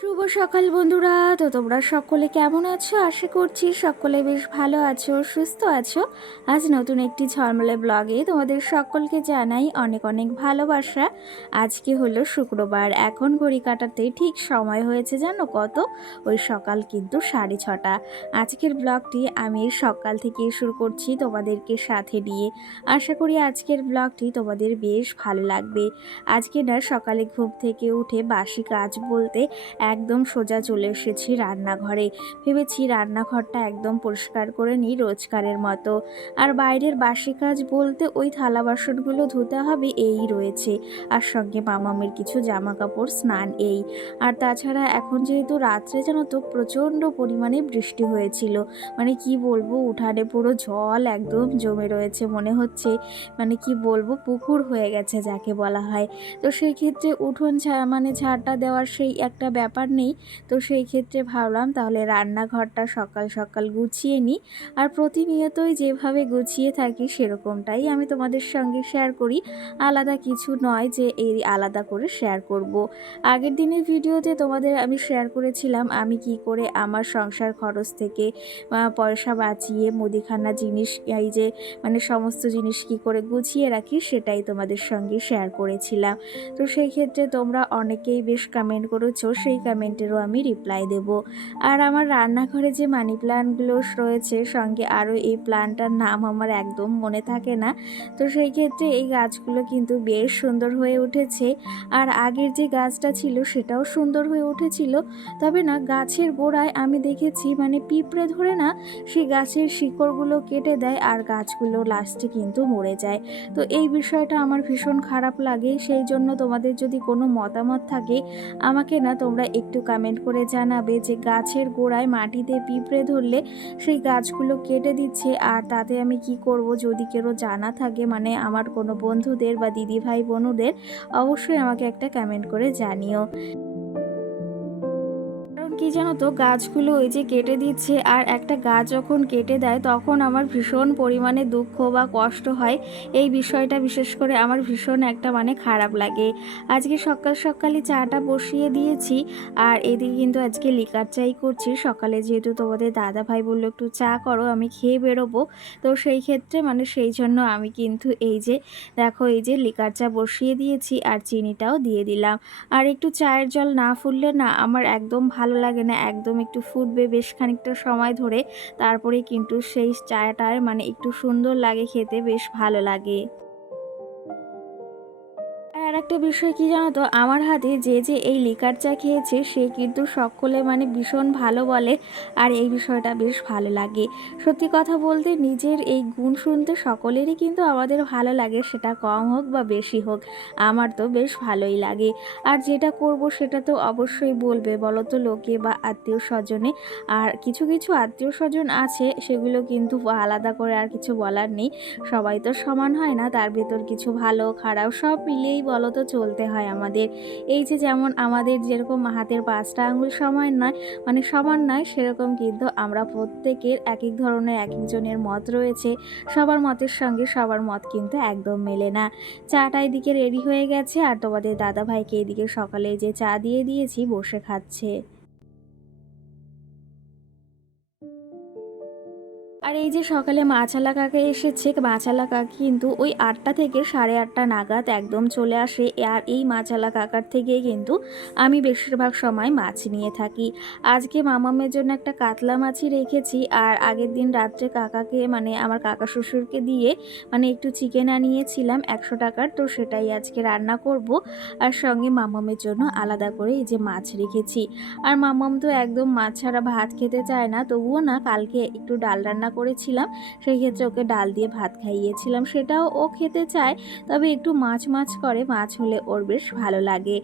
শুভ সকাল বন্ধুরা। তো তোমরা সকলে কেমন আছো? আশা করছি সকলে বেশ ভালো আছো, সুস্থ আছো। আজ নতুন একটি ঝলমলে ব্লগে তোমাদের সকলকে জানাই অনেক অনেক ভালোবাসা। আজকে হলো শুক্রবার, এখন ঘড়ি কাটাতে ঠিক সময় হয়েছে জানো কত? ওই সকাল কিন্তু সাড়ে ছটা। আজকের ব্লগটি আমি সকাল থেকে শুরু করছি তোমাদেরকে সাথে নিয়ে। আশা করি আজকের ব্লগটি তোমাদের বেশ ভালো লাগবে। আজকে না সকালে ঘুম থেকে উঠে বাসি কাজ বলতে একদম সোজা চলে এসেছি রান্নাঘরে। ভেবেছি রান্নাঘরটা একদম পরিষ্কার করে নিই রোজকারের মতো। আর বাইরের বাসি কাজ বলতে ওই থালা বাসনগুলো ধুতে হবে, এই রয়েছে। আর সঙ্গে মামামের কিছু জামা কাপড় স্নান এই। আর তাছাড়া এখন যেহেতু রাত্রে যেন তো, প্রচণ্ড পরিমাণে বৃষ্টি হয়েছিল। মানে কি বলব, উঠানে পুরো জল একদম জমে রয়েছে মনে হচ্ছে। মানে কি বলব, পুকুর হয়ে গেছে যাকে বলা হয়। তো সেই ক্ষেত্রে উঠোন মানে ঝাড়টা দেওয়ার সেই একটা ব্যাপার নেই। তো সেই ক্ষেত্রে ভাবলাম তাহলে রান্নাঘরটা সকাল সকাল গুছিয়ে নিই। আর প্রতিনিয়তই যেভাবে গুছিয়ে থাকি সেরকমটাই আমি তোমাদের সঙ্গে শেয়ার করি। আলাদা কিছু নয় যে এই আলাদা করে শেয়ার করব। আগের দিনের ভিডিওতে তোমাদের আমি শেয়ার করেছিলাম আমি কি করে আমার সংসার খরচ থেকে পয়সা বাঁচিয়ে মুদিখানা জিনিস, এই যে মানে সমস্ত জিনিস কি করে গুছিয়ে রাখি সেটাই তোমাদের সঙ্গে শেয়ার করেছিলাম। তো সেই ক্ষেত্রে তোমরা অনেকেই বেশ কমেন্ট করেছ। সেই কমেন্টেরও আমি রিপ্লাই দেব। আর আমার রান্নাঘরে যে মানি প্ল্যান্টগুলো রয়েছে, সঙ্গে আরও এই প্ল্যান্টটার নাম আমার একদম মনে থাকে না। তো সেই ক্ষেত্রে এই গাছগুলো কিন্তু বেশ সুন্দর হয়ে উঠেছে। আর আগের যে গাছটা ছিল সেটাও সুন্দর হয়ে উঠেছিল। তবে না, গাছের গোড়ায় আমি দেখেছি মানে পিঁপড়ে ধরে না, সেই গাছের শিকড়গুলো কেটে দেয় আর গাছগুলো লাস্টে কিন্তু মরে যায়। তো এই বিষয়টা আমার ভীষণ খারাপ লাগে। সেই জন্য তোমাদের যদি কোনো মতামত থাকে, আমাকে না তোমরা একটু কমেন্ট করে জানাবে যে গাছের গোড়ায় মাটিতে পিঁপড়ে ধরলে সেই গাছগুলো কেটে দিচ্ছে আর তাতে আমি কি করব যদি কেউ জানা থাকে মানে আমার কোনো বন্ধুদের বা দিদি ভাই বোনদের, অবশ্যই আমাকে একটা কমেন্ট করে জানিও। কি জানো তো, গাছগুলো ওই যে কেটে দিচ্ছে আর একটা গাছ যখন কেটে দেয় তখন আমার ভীষণ পরিমাণে দুঃখ বা কষ্ট হয়। এই বিষয়টা বিশেষ করে আমার ভীষণ একটা মানে খারাপ লাগে। আজকে সকাল সকালে চাটা বসিয়ে দিয়েছি আর এদিকে কিন্তু আজকে লিকার চাই করছি। সকালে যেহেতু তোমাদের দাদা ভাই বলল, একটু চা করো, আমি খেয়ে বেরোবো। তো সেই ক্ষেত্রে মানে সেই জন্য আমি কিন্তু এই যে, দেখো এই যে লিকার চা বসিয়ে দিয়েছি আর চিনিটাও দিয়ে দিলাম। আর একটু চায়ের জল না ফুটলে না আমার একদম ভালো লাগে না, একদম একটু ফুটবে বেশ খানিকটা সময় ধরে। তারপরে কিন্তু সেই চাটার মানে একটু সুন্দর লাগে খেতে, বেশ ভালো লাগে। একটা বিষয় কি জানো তো? আমার হাতে যে যে এই লিকার চা খেয়েছে, সে কিন্তু সকলে মানে ভীষণ ভালো বলে আর এই বিষয়টা বেশ ভালো লাগে। সত্যি কথা বলতে নিজের এই গুণ শুনতে সকলেরই কিন্তু আমাদের ভালো লাগে, সেটা কম হোক বা বেশি হোক, আমার তো বেশ ভালোই লাগে। আর যেটা করব সেটা তো অবশ্যই বলবে বলো তো লোকে বা আত্মীয় স্বজনে। আর কিছু কিছু আত্মীয় স্বজন আছে, সেগুলো কিন্তু আলাদা করে আর কিছু বলার নেই। সবাই তো সমান হয় না, তার ভেতর কিছু ভালো খারাপ সব মিলিয়েই বলো তো চলতে হয় আমাদের। এই যে যেমন আমাদের যেরকম হাতের পাঁচটা আঙুল সমান নয় মানে সমান নয়, সেরকম কিন্তু আমরা প্রত্যেকের এক এক ধরনের এক একজনের মত রয়েছে। সবার মতের সঙ্গে সবার মত কিন্তু একদম মেলে না। চাটা এদিকে রেডি হয়ে গেছে আর তোমাদের দাদাভাইকে এদিকে সকালে যে চা দিয়ে দিয়েছি, বসে খাচ্ছে। আর এই যে সকালে মাছালা কাকা এসেছে, মাছালা কাকা কিন্তু ওই আটটা থেকে সাড়ে আটটা নাগাদ একদম চলে আসে। আর এই মাছালা কাকার থেকে কিন্তু আমি বেশিরভাগ সময় মাছ নিয়ে থাকি। আজকে মামামের জন্য একটা কাতলা মাছই রেখেছি আর আগের দিন রাত্রে কাকাকে মানে আমার কাকা শ্বশুরকে দিয়ে মানে একটু চিকেন আনিয়েছিলাম একশো টাকার, তো সেটাই আজকে রান্না করব। আর সঙ্গে মামামের জন্য আলাদা করে এই যে মাছ রেখেছি। আর মামাম তো একদম মাছ ছাড়া ভাত খেতে চায় না, তবুও না কালকে একটু ডাল রান্না করেছিলাম, সেই ক্ষেত্রে ওকে ডাল দিয়ে ভাত খাইয়েছিলাম, সেটাও ও খেতে চায়, তবে একটু মাছ মাছ করে, মাছ হলে ওর বেশ ভালো লাগে।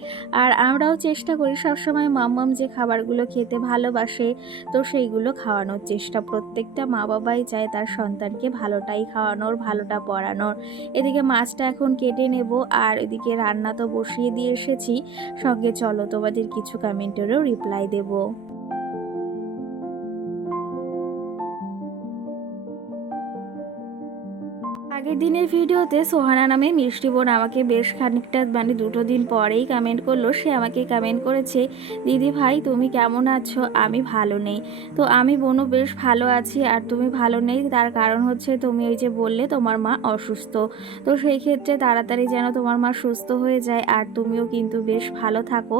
আর আমরাও চেষ্টা করি, সবসময় মাম্মাম যে খাবারগুলো খেতে ভালোবাসে, তো সেইগুলো খাওয়ানোর চেষ্টা। প্রত্যেকটা মা বাবাই চায় তার সন্তানকে ভালোটাই খাওয়ানোর, ভালোটা পড়ানোর। এদিকে মাছটা এখন কেটে নেব, আর এদিকে রান্না তো বসিয়ে দিয়ে এসেছি। সঙ্গে চলো তোমাদের কিছু কমেন্টেরও রিপ্লাই দেবো। আগের দিনের ভিডিওতে সোহানা নামে মিষ্টি বোন আমাকে বেশ খানিকটা মানে দুটো দিন পরেই কমেন্ট করল। সে আমাকে কমেন্ট করেছে, দিদি ভাই, তুমি কেমন আছো? আমি ভালো নেই। তো আমি বোনও বেশ ভালো আছি আর তুমি ভালো নেই। তার কারণ হচ্ছে তুমি ওই যে বললে, তোমার মা অসুস্থ। তো সেই ক্ষেত্রে তাড়াতাড়ি যেন তোমার মা সুস্থ হয়ে যায় আর তুমিও কিন্তু বেশ ভালো থাকো।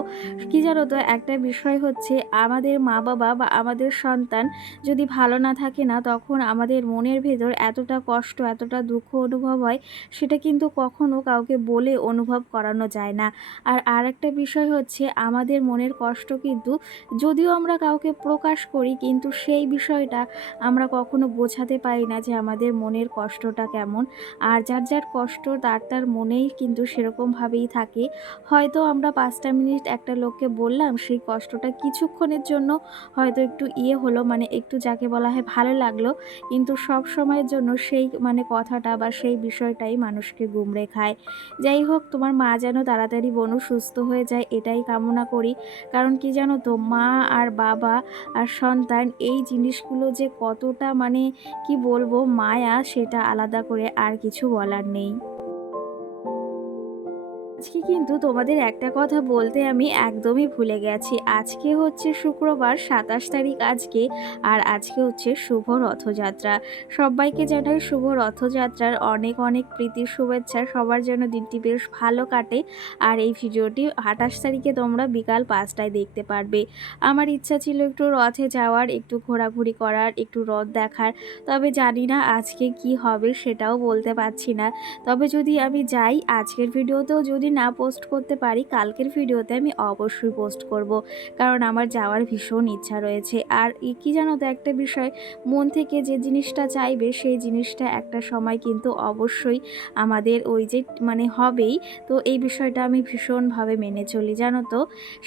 কি জানো তো, একটা বিষয় হচ্ছে আমাদের মা বাবা বা আমাদের সন্তান যদি ভালো না থাকে না, তখন আমাদের মনের ভেতর এতটা কষ্ট, এতটা দুঃখ অনুভব হয়, সেটা কিন্তু কখনো কাউকে বলে অনুভব করানো যায় না। আর আর একটা বিষয় হচ্ছে, আমাদের মনের কষ্ট কিন্তু যদিও আমরা কাউকে প্রকাশ করি, কিন্তু সেই বিষয়টা আমরা কখনো বোঝাতে পারি না যে আমাদের মনের কষ্টটা কেমন। আর যার যার কষ্ট, তার তার মনেই কিন্তু সেরকমভাবেই থাকে। হয়তো আমরা পাঁচটা মিনিট একটা লোককে বললাম, সেই কষ্টটা কিছুক্ষণের জন্য হয়তো একটু ইয়ে হলো মানে একটু যাকে বলা হয় ভালো লাগল, কিন্তু সব সময়ের জন্য সেই মানে কথাটা বা সেই বিষয়টাই মানুষকে গুমড়ে খায়। যাই হোক, তোমার মা যেন তাড়াতাড়ি বনু সুস্থ হয়ে যায়, এটাই কামনা করি। কারণ কি জানো তো, মা আর বাবা আর সন্তান, এই জিনিসগুলো যে কতটা মানে কি বলব, মায়া সেটা আলাদা করে আর কিছু বলার নেই। আজকে কিন্তু তোমাদের একটা কথা বলতে আমি একদমই ভুলে গেছি। আজকে হচ্ছে শুক্রবার সাতাশ তারিখ আজকে আর আজকে হচ্ছে শুভ রথযাত্রা। সবাইকে জানাই শুভ রথযাত্রার অনেক অনেক প্রীতির শুভেচ্ছা। সবার জন্য দিনটি বেশ ভালো কাটে আর এই ভিডিওটি আঠাশ তারিখে তোমরা বিকাল পাঁচটায় দেখতে পারবে। আমার ইচ্ছা ছিল একটু রথে যাওয়ার, একটু ঘোরাঘুরি করার, একটু রথ দেখার। তবে জানি না আজকে কি হবে সেটাও বলতে পারছি না। তবে যদি আমি যাই, আজকের ভিডিওতেও যদি না পোস্ট করতে পারি, কালকের ভিডিওতে আমি অবশ্যই পোস্ট করব। কারণ আমার যাওয়ার ভীষণ ইচ্ছা রয়েছে। আর কি জানো তো একটা বিষয়, মন থেকে যে জিনিসটা চাইবে, সেই জিনিসটা একটা সময় কিন্তু অবশ্যই আমাদের ওই যে মানে হবেই। তো এই বিষয়টা আমি ভীষণভাবে মেনে চলি, জানো তো?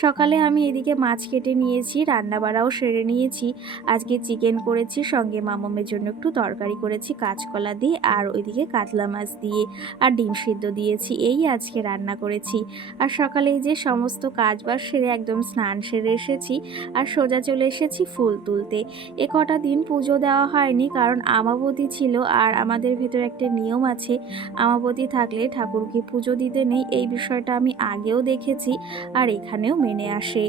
সকালে আমি এদিকে মাছ কেটে নিয়েছি, রান্নাবাড়াও সেরে নিয়েছি। আজকে চিকেন করেছি, সঙ্গে মামমের জন্য একটু তরকারি করেছি, কাঁচকলা দিয়ে আর ওইদিকে কাতলা মাছ দিয়ে আর ডিম সিদ্ধ দিয়েছি। এই আজকে রান্না করেছি। আর সকালে যে সমস্ত কাজ বাজ সেরে একদম স্নান সেরে এসেছি আর সোজা চলে এসেছি ফুল তুলতে। এ কটা দিন পুজো দেওয়া হয়নি কারণ আমাবতী ছিল আর আমাদের ভেতর একটা নিয়ম আছে। আমাবতী থাকলে ঠাকুরকে পুজো দিতে নেই এই বিষয়টা আমি আগেও দেখেছি আর এখানেও মেনে আসে।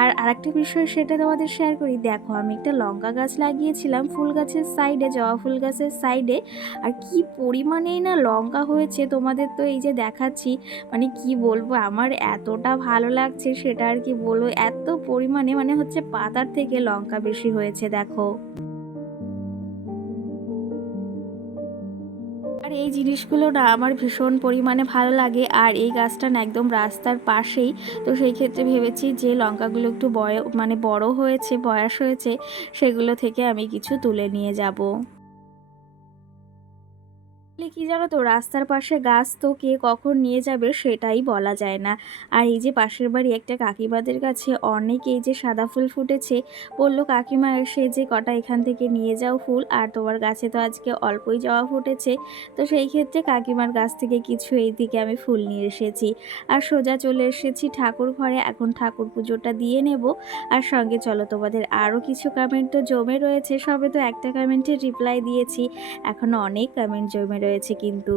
আর আরেকটা বিষয় সেটা তোমাদের শেয়ার করি। দেখো আমি একটা লঙ্কা গাছ লাগিয়েছিলাম ফুল গাছের সাইডে জবা ফুল গাছের সাইডে আর কি পরিমাণেই না লঙ্কা হয়েছে তোমাদের তো এই যে দেখাচ্ছি। মানে কি বলব? আমার এতটা ভালো লাগছে সেটা আর কি বলব? এত পরিমাণে মানে হচ্ছে পাতার থেকে লঙ্কা বেশি হয়েছে, দেখো। আর এই জিনিসগুলো না আমার ভীষণ পরিমাণে ভালো লাগে। আর এই গাছটা না একদম রাস্তার পাশেই। তো সেই ক্ষেত্রে ভেবেছি যে লঙ্কাগুলো একটু বয় মানে বড় হয়েছে, বয়স হয়েছে, সেগুলো থেকে আমি কিছু তুলে নিয়ে যাব। কি জানো তো, রাস্তার পাশে গাছ তো কে কখন নিয়ে যাবে সেটাই বলা যায় না। আর এই যে পাশের বাড়ি একটা কাকিমাদের কাছে অনেক এই যে সাদা ফুল ফুটেছে, বলল, কাকিমা, এসে যে কটা এখান থেকে নিয়ে যাও ফুল, আর তোমার গাছে তো আজকে অল্পই জবা ফুটেছে। তো সেই ক্ষেত্রে কাকিমার গাছ থেকে কিছু এই দিকে আমি ফুল নিয়ে এসেছি। আর সোজা চলে এসেছি ঠাকুর ঘরে, এখন ঠাকুর পুজোটা দিয়ে নেব। আর সঙ্গে চলো, তোমাদের আরও কিছু কমেন্ট তো জমে রয়েছে, সবে তো একটা কমেন্টের রিপ্লাই দিয়েছি। এখনও অনেক কমেন্ট জমে রয়েছে কিন্তু।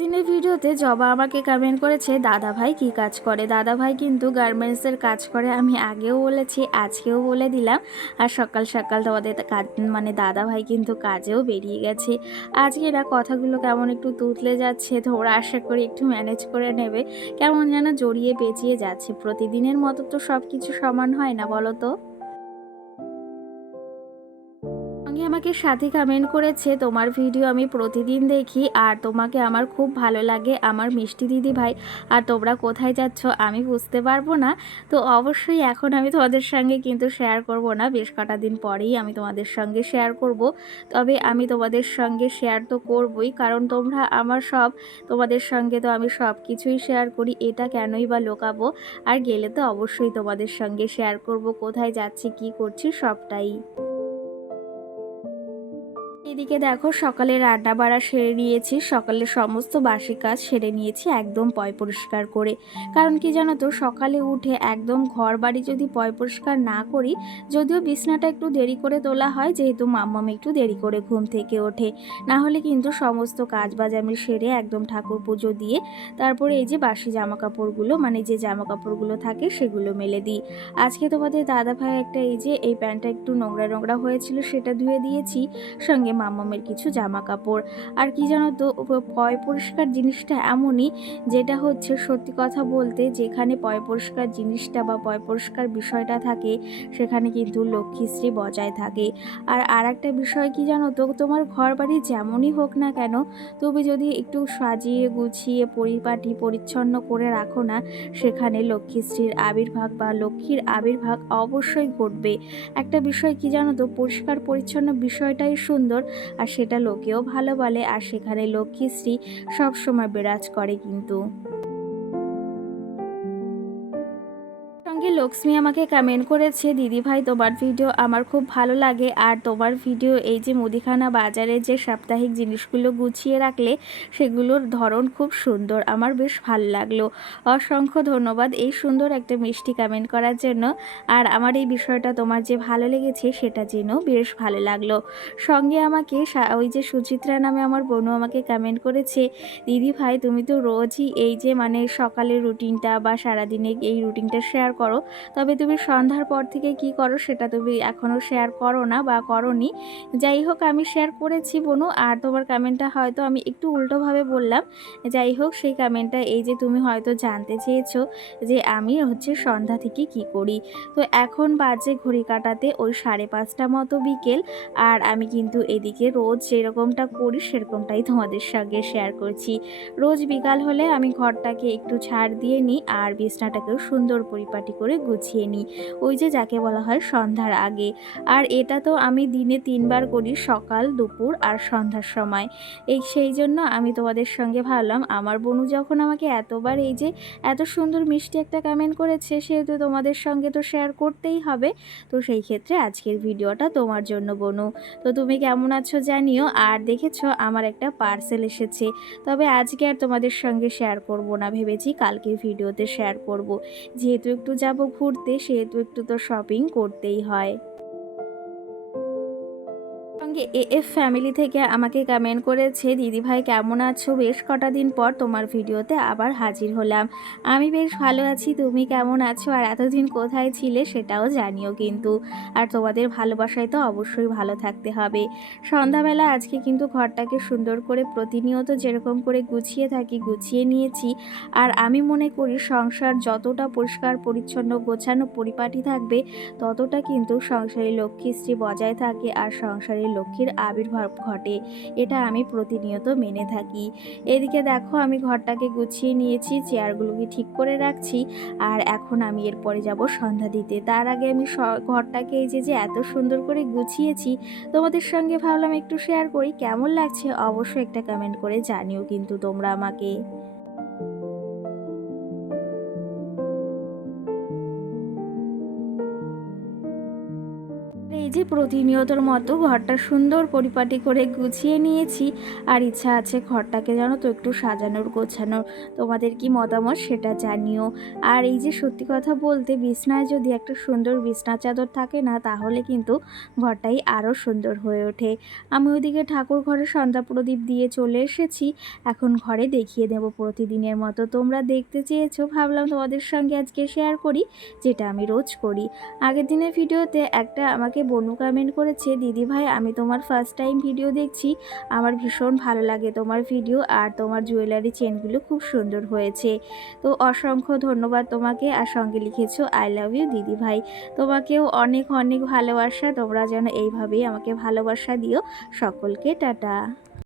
দিনের ভিডিওতে জবা আমাকে কমেন্ট করেছে, দাদা ভাই কী কাজ করে? দাদা ভাই কিন্তু গার্মেন্টসের কাজ করে, আমি আগেও বলেছি, আজকেও বলে দিলাম। আর সকাল সকাল তোমাদের মানে দাদা ভাই কিন্তু কাজেও বেরিয়ে গেছে। আজকে না কথাগুলো কেমন একটু তুতলে যাচ্ছে তোমরা আশা করি একটু ম্যানেজ করে নেবে। কেমন যেন জড়িয়ে পেঁচিয়ে যাচ্ছে। প্রতিদিনের মতো তো সব কিছু সমান হয় না, বলো তো? আমাকে সাথে কমেন্ট করেছে, তোমার ভিডিও আমি প্রতিদিন দেখি আর তোমাকে আমার খুব ভালো লাগে, আমার মিষ্টি দিদি ভাই। আর তোমরা কোথায় যাচ্ছ আমি বুঝতে পারব না। তো অবশ্যই এখন আমি তোমাদের সঙ্গে কিন্তু শেয়ার করব না। বেশ কটা দিন পরেই আমি তোমাদের সঙ্গে শেয়ার করব। তবে আমি তোমাদের সঙ্গে শেয়ার তো করবই, কারণ তোমরা আমার সব, তোমাদের সঙ্গে তো আমি সব কিছুই শেয়ার করি। এটা কেনই বা লোকাবো? আর গেলে তো অবশ্যই তোমাদের সঙ্গে শেয়ার করব, কোথায় যাচ্ছি, কি করছি, সবটাই। এদিকে দেখো সকালে রান্না বাড়া সেরে নিয়েছি। সকালে সমস্ত বাসি কাজ সেরে নিয়েছি, একদম পয় পরিষ্কার করে। কারণ কি জানো তো, সকালে উঠে একদম ঘর বাড়ি যদি পয় পরিষ্কার না করি, যদিও বিছনাটা একটু দেরি করে তোলা হয়, যেহেতু মাম্মাম একটু দেরি করে ঘুম থেকে ওঠে। না হলে কিন্তু সমস্ত কাজ বাজ আমি সেরে একদম ঠাকুর পুজো দিয়ে, তারপরে এই যে বাসি জামা কাপড়গুলো মানে যে জামা কাপড়গুলো থাকে সেগুলো মেলে দিই। আজকে তোমাদের দাদা ভাই একটা এই যে, এই প্যান্টটা একটু নোংরা নোংরা হয়েছিল, সেটা ধুয়ে দিয়েছি। সঙ্গে মামামের কিছু জামা কাপড় আর কি জানো তো পয় পরিষ্কার জিনিসটা এমনই, যেটা হচ্ছে সত্যি কথা বলতে যেখানে পয় পরিষ্কার জিনিসটা বা পয় পরিষ্কার বিষয়টা থাকে, সেখানে কিন্তু লক্ষ্মীশ্রী বজায় থাকে। আর আর একটা বিষয় কি জানো তো, তোমার ঘর বাড়ি যেমনই হোক না কেন, তুমি যদি একটু সাজিয়ে গুছিয়ে পরিপাটি পরিচ্ছন্ন করে রাখো না, সেখানে লক্ষ্মীশ্রীর আবির্ভাব বা লক্ষ্মীর আবির্ভাব অবশ্যই ঘটবে। একটা বিষয় কি জানো তো, পরিষ্কার পরিচ্ছন্ন বিষয়টাই সুন্দর আর সেটা লোকেও ভালো বলে আর সেখানে লক্ষ্মীশ্রী সবসময় বিরাজ করে কিন্তু। সঙ্গে লক্ষ্মী আমাকে কমেন্ট করেছে, দিদি ভাই, তোমার ভিডিও আমার খুব ভালো লাগে। আর তোমার ভিডিও এই যে মুদিখানা বাজারে যে সাপ্তাহিক জিনিসগুলো গুছিয়ে রাখলে সেগুলোর ধরন খুব সুন্দর। আমার বেশ ভালো লাগল। অসংখ্য ধন্যবাদ এই সুন্দর একটা মিষ্টি কমেন্ট করার জন্য। আর আমার এই বিষয়টা তোমার যে ভালো লেগেছে সেটা জেনেও বেশ ভালো লাগল। সঙ্গে আমাকে ওই যে সুচিত্রা নামে আমার বোনও আমাকে কমেন্ট করেছে, দিদি ভাই, তুমি তো রোজই এই যে মানে সকালের রুটিনটা বা সারাদিনে এই রুটিনটা শেয়ার করো তবে তুমি সন্ধ্যার পর থেকে কি করো সেটা তুমি এখনও শেয়ার করো না বা করনি। যাই হোক, আমি শেয়ার করেছি বনু, আর তোমার কমেন্টটা হয়তো আমি একটু উল্টোভাবে বললাম। যাই হোক, সেই কমেন্টটা এই যে তুমি হয়তো জানতে চেয়েছো যে আমি হচ্ছে সন্ধ্যা থেকে কি করি। তো এখন বাজে ঘড়ি কাটাতে ওই সাড়ে পাঁচটা মতো বিকেল, আর আমি কিন্তু এদিকে রোজ যেরকমটা করি সেরকমটাই তোমাদের সঙ্গে শেয়ার করছি। রোজ বিকাল হলে আমি ঘরটাকে একটু ছাড় দিয়ে নিই, আর বিছনাটাকেও সুন্দর পরিপাটি করে গুছিয়ে নিই। ওই যে যাকে বলা হয় সন্ধ্যার আগে। আর এটা তো আমি দিনে তিনবার করি সকাল, দুপুর আর সন্ধ্যার সময়। এই সেই জন্য আমি তোমাদের সঙ্গে ভাবলাম, আমার বনু যখন আমাকে এতবার এই যে এত সুন্দর মিষ্টি একটা কমেন্ট করেছে সেহেতু তোমাদের সঙ্গে তো শেয়ার করতেই হবে। তো সেই ক্ষেত্রে আজকের ভিডিওটা তোমার জন্য বনু। তো তুমি কেমন আছো জানিও। আর দেখেছ, আমার একটা পার্সেল এসেছে। তবে আজকে আর তোমাদের সঙ্গে শেয়ার করব না। ভেবেছি কালকে ভিডিওতে শেয়ার করব। যেহেতু একটু যাব ঘুরতে সেহেতু একটু তো শপিং করতেই হয়। সঙ্গে এ এফ ফ্যামিলি থেকে আমাকে কমেন্ট করেছে দিদিভাই কেমন আছো? বেশ কটা দিন পর তোমার ভিডিওতে আবার হাজির হলাম। আমি বেশ ভালো আছি, তুমি কেমন আছো? আর এতদিন কোথায় ছিলে সেটাও জানিও কিন্তু। আর তোমাদের ভালোবাসায় তো অবশ্যই ভালো থাকতে হবে। সন্ধ্যাবেলা আজকে কিন্তু ঘরটাকে সুন্দর করে প্রতিনিয়ত যেরকম করে গুছিয়ে থাকি, গুছিয়ে নিয়েছি। আর আমি মনে করি সংসার যতটা পরিষ্কার, পরিচ্ছন্ন, গোছানো, পরিপাটি থাকবে, ততটা কিন্তু সংসারে লক্ষ্মীশ্রী বজায় থাকে। আর সংসারে লক্ষ্মীর আবির্ভাব ঘটে, এটা আমি প্রতিনিয়ত মেনে থাকি। এদিকে দেখো, আমি ঘরটাকে গুছিয়ে নিয়েছি, চেয়ারগুলোকে ঠিক করে রাখছি, আর এখন আমি এরপরে যাব সন্ধ্যা দিতে। তার আগে আমি ঘরটাকে এই যে যে এত সুন্দর করে গুছিয়েছি, তোমাদের সঙ্গে ভাবলাম একটু শেয়ার করি। কেমন লাগছে? অবশ্যই একটা কমেন্ট করে জানিও কিন্তু তোমরা আমাকে। যে প্রতিনিয়তর মতো ঘরটা সুন্দর পরিপাটি করে গুছিয়ে নিয়েছি। আর ইচ্ছা আছে ঘরটাকে যেন তো একটু সাজানোর, গোছানোর। তোমাদের কি মতামত সেটা জানিও। আর এই যে সত্যি কথা বলতে বিছনায় যদি একটা সুন্দর বিছনা চাদর থাকে না, তাহলে কিন্তু ঘরটাই আরও সুন্দর হয়ে ওঠে। আমি ওইদিকে ঠাকুর ঘরে সন্ধ্যা প্রদীপ দিয়ে চলে এসেছি। এখন ঘরে দেখিয়ে দেব প্রতিদিনের মতো। তোমরা দেখতে চেয়েছো, ভাবলাম তোমাদের সঙ্গে আজকে শেয়ার করি, যেটা আমি রোজ করি। আগের দিনের ভিডিওতে একটা আমাকে বনু কমেন্ট করেছে, দিদি ভাই, আমি তোমার ফার্স্ট টাইম ভিডিও দেখছি। আমার ভীষণ ভালো লাগে তোমার ভিডিও আর তোমার জুয়েলারি চেনগুলো খুব সুন্দর হয়েছে। তো অসংখ্য ধন্যবাদ তোমাকে। আর সঙ্গে লিখেছো আই লাভ ইউ দিদি ভাই। তোমাকেও অনেক অনেক ভালোবাসা। তোমরা যেন এইভাবেই আমাকে ভালোবাসা দিও। সকলকে টাটা।